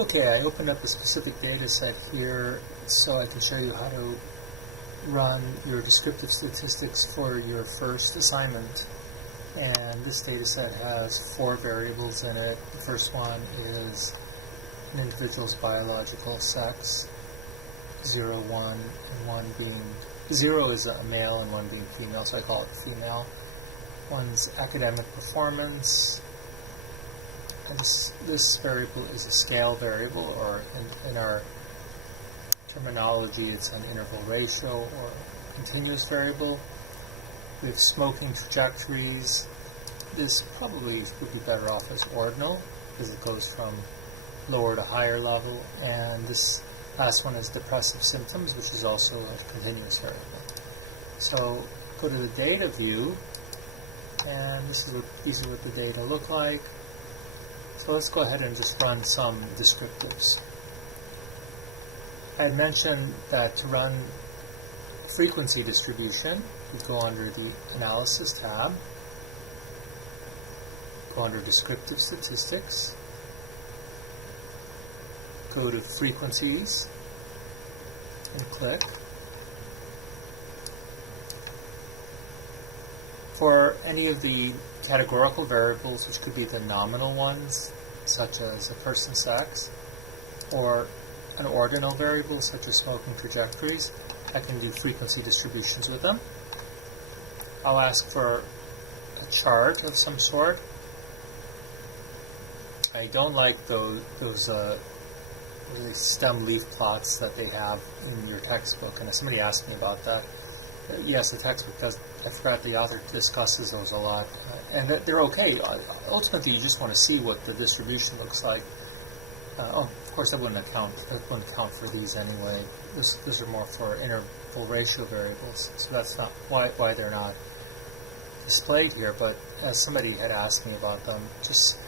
Okay, I opened up a specific data set here so I can show you how to run your descriptive statistics for your first assignment. And this data set has 4 variables in it. The first one is an individual's biological sex, 0, 1, and 1 being 0 is a male and 1 being female, so I call it female. One's academic performance. And this variable is a scale variable, or in our terminology, it's an interval ratio or continuous variable. We have smoking trajectories. This probably would be better off as ordinal because it goes from lower to higher level. And this last one is depressive symptoms, which is also a continuous variable. So go to the data view, and these are what the data look like. So let's go ahead and just run some descriptives. I had mentioned that to run frequency distribution, you go under the Analysis tab, go under Descriptive Statistics, go to Frequencies, and click. For any of the categorical variables, which could be the nominal ones, such as a person's sex, or an ordinal variable, such as smoking trajectories, I can do frequency distributions with them. I'll ask for a chart of some sort. I don't like those really stem leaf plots that they have in your textbook, and somebody asked me about that. Yes, the textbook does. I forgot the author discusses those a lot, and they're okay. Ultimately, you just want to see what the distribution looks like. Of course, that wouldn't count for these anyway. Those are more for interval ratio variables, so that's not why they're not displayed here. But as somebody had asked me about them, just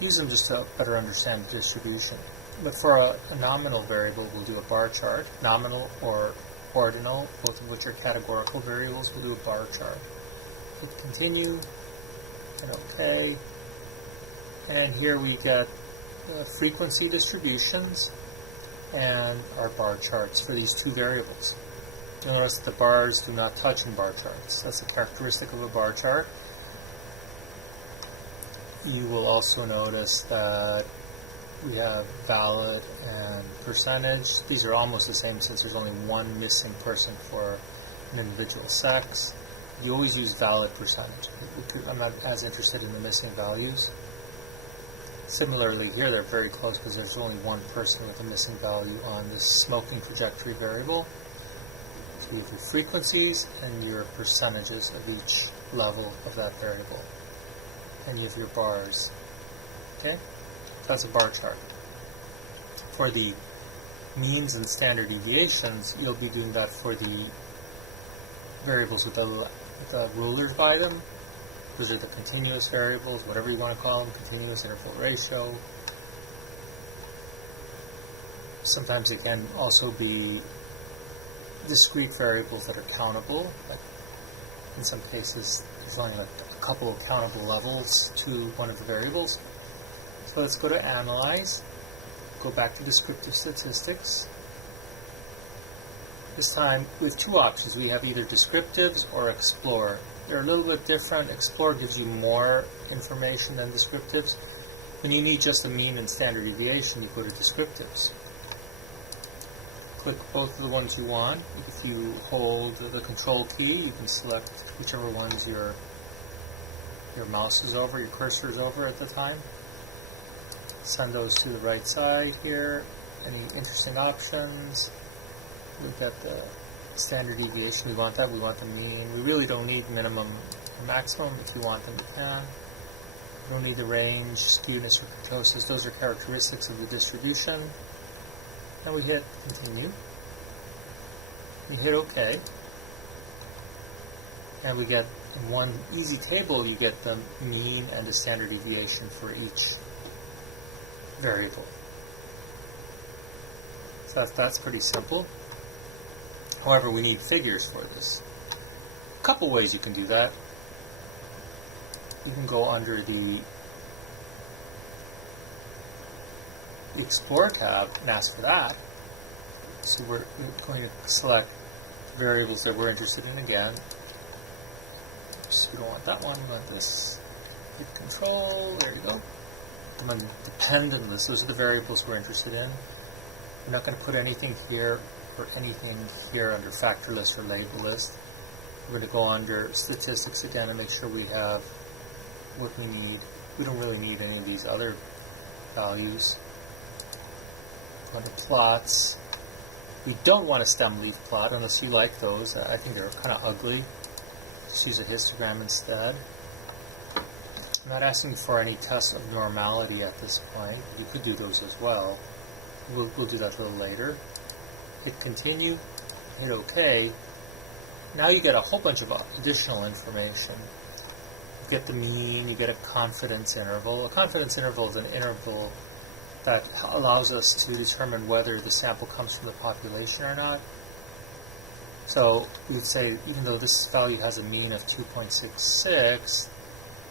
use them just to better understand the distribution. But for a nominal variable, we'll do a bar chart. Nominal or ordinal, both of which are categorical variables, we'll do a bar chart. Click continue, and OK. And here we get frequency distributions and our bar charts for these 2 variables. You'll notice that the bars do not touch in bar charts. That's a characteristic of a bar chart. You will also notice that we have valid and percentage. These are almost the same since there's only one missing person for an individual sex. You always use valid percentage. I'm not as interested in the missing values. Similarly, here they're very close because there's only one person with a missing value on this smoking trajectory variable. So you have your frequencies and your percentages of each level of that variable. And you have your bars. Okay? That's a bar chart. For the means and standard deviations, you'll be doing that for the variables with the rulers by them. Those are the continuous variables, whatever you want to call them, continuous, interval ratio. Sometimes they can also be discrete variables that are countable. Like in some cases, there's only like a couple of countable levels to one of the variables. So let's go to Analyze, go back to Descriptive Statistics. This time with 2 options. We have either Descriptives or Explore. They're a little bit different. Explore gives you more information than Descriptives. When you need just a mean and standard deviation, you go to Descriptives. Click both of the ones you want. If you hold the Control key, you can select whichever ones your mouse is over, your cursor is over at the time. Send those to the right side here. Any interesting options? We've got the standard deviation. We want that. We want the mean. We really don't need minimum or maximum. If you want them, you can. We don't need the range, skewness, or kurtosis. Those are characteristics of the distribution. And we hit continue. We hit OK. And we get in one easy table, you get the mean and the standard deviation for each variable. So that's pretty simple. However, we need figures for this. A couple ways you can do that. You can go under the the Explore tab and ask for that. So we're going to select variables that we're interested in again. Oops, we don't want that one, we want this. Hit Control, there you go. I'm on dependent list, those are the variables we're interested in. We're not going to put anything here or anything here under factor list or label list. We're going to go under statistics again and make sure we have what we need. We don't really need any of these other values. Go into plots. We don't want a stem leaf plot unless you like those. I think they're kind of ugly. Just use a histogram instead. I'm not asking for any test of normality at this point. You could do those as well. We'll do that a little later. Hit continue, hit OK. Now you get a whole bunch of additional information. You get the mean, you get a confidence interval. A confidence interval is an interval that allows us to determine whether the sample comes from the population or not. So we would say, even though this value has a mean of 2.66,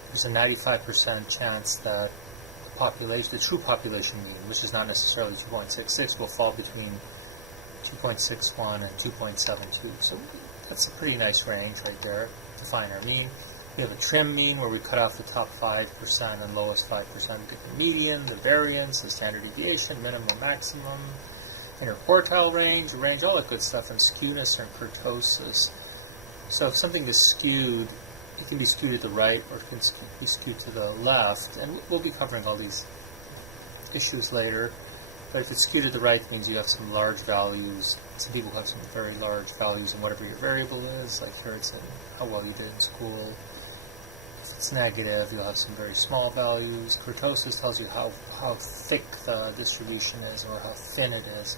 there's a 95% chance that the true population mean, which is not necessarily 2.66, will fall between 2.61 and 2.72. So that's a pretty nice range right there to find our mean. We have a trim mean where we cut off the top 5% and lowest 5% to get the median, the variance, the standard deviation, minimum, maximum, interquartile range, all that good stuff, and skewness and kurtosis. So if something is skewed, it can be skewed to the right or it can be skewed to the left, and we'll be covering all these issues later. But if it's skewed to the right, it means you have some large values. Some people have some very large values in whatever your variable is, like here it's in how well you did in school. If it's negative, you'll have some very small values. Kurtosis tells you how thick the distribution is or how thin it is.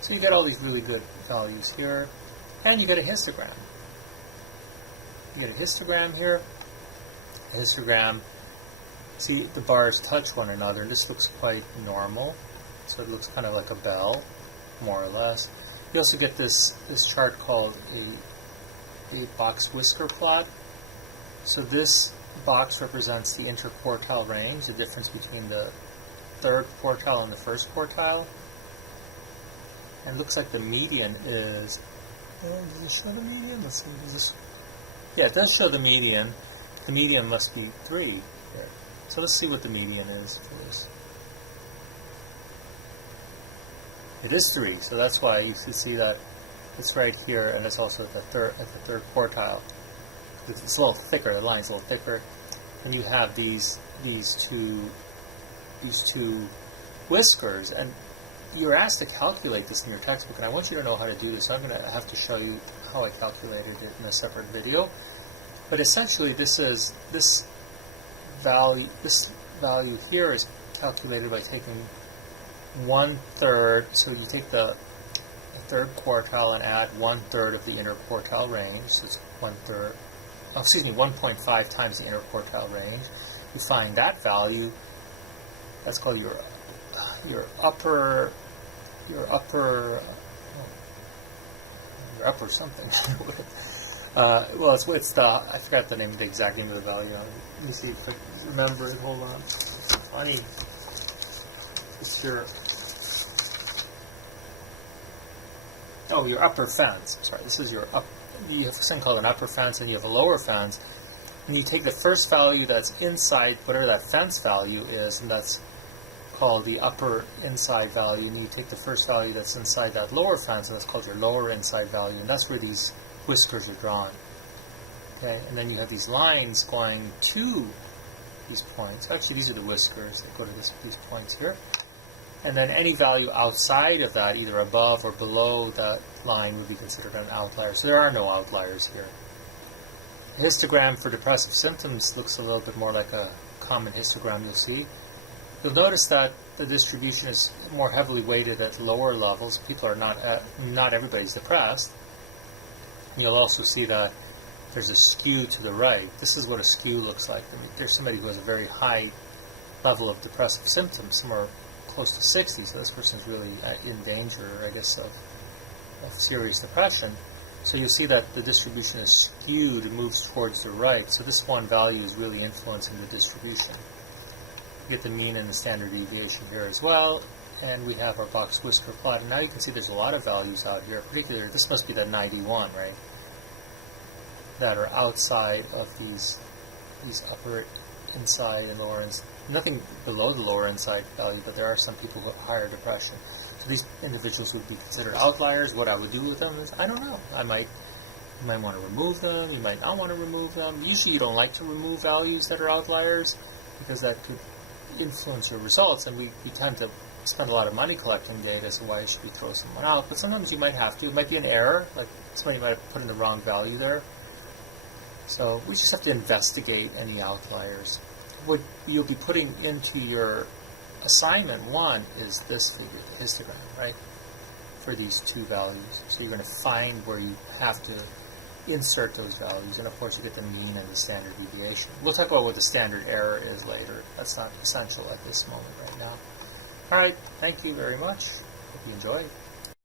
So you get all these really good values here, and you get a histogram. You get a histogram here. A histogram, see the bars touch one another, and this looks quite normal. So it looks kind of like a bell, more or less. You also get this chart called a box whisker plot. So this box represents the interquartile range, the difference between the third quartile and the first quartile. And it looks like the median is... does it show the median? Let's see. Does this... Yeah, it does show the median. The median must be 3 here. So let's see what the median is first. It is 3, so that's why you can see that it's right here, and it's also at the third quartile. It's a little thicker. The line's a little thicker, and you have these two whiskers, and you're asked to calculate this in your textbook, and I want you to know how to do this. I'm going to have to show you how I calculated it in a separate video. But essentially, this value here is calculated by taking 1/3. So you take the third quartile and add 1/3 of the interquartile range. So it's 1/3. 1.5 times the interquartile range. You find that value. That's called your upper something. Well, it's the, I forgot the name, the exact name of the value. Let me see if I remember it. Hold on. It's funny. It's your upper fence. Sorry, this is your up. You have something called an upper fence, and you have a lower fence. And you take the first value that's inside whatever that fence value is, and that's called the upper inside value. And you take the first value that's inside that lower fence, and that's called your lower inside value. And that's where these whiskers are drawn. Okay, and then you have these lines going to these points. Actually, these are the whiskers that go to these points here. And then any value outside of that, either above or below that line, would be considered an outlier. So there are no outliers here. The histogram for depressive symptoms looks a little bit more like a common histogram you'll see. You'll notice that the distribution is more heavily weighted at lower levels. People are not everybody's depressed. You'll also see that there's a skew to the right. This is what a skew looks like. I mean, there's somebody who has a very high level of depressive symptoms, somewhere close to 60, so this person's really in danger, I guess, of serious depression. So you'll see that the distribution is skewed and moves towards the right. So this one value is really influencing the distribution. You get the mean and the standard deviation here as well. and we have our box Whisker Plot. And now you can see there's a lot of values out here. Particularly, this must be the 91, right? That are outside of these upper inside and lower inside. Nothing below the lower inside value, but there are some people with higher depression. So these individuals would be considered outliers. What I would do with them is, I don't know. You might want to remove them. You might not want to remove them. Usually you don't like to remove values that are outliers because that could influence your results, and we tend to spend a lot of money collecting data, so why should we throw someone out? But sometimes you might have to. It might be an error, like somebody might have put in the wrong value there. So we just have to investigate any outliers. What you'll be putting into your assignment 1 is this figure, the histogram, right? For these 2 values. So you're going to find where you have to insert those values, and of course you get the mean and the standard deviation. We'll talk about what the standard error is later. That's not essential at this moment right now. All right, thank you very much. Hope you enjoyed.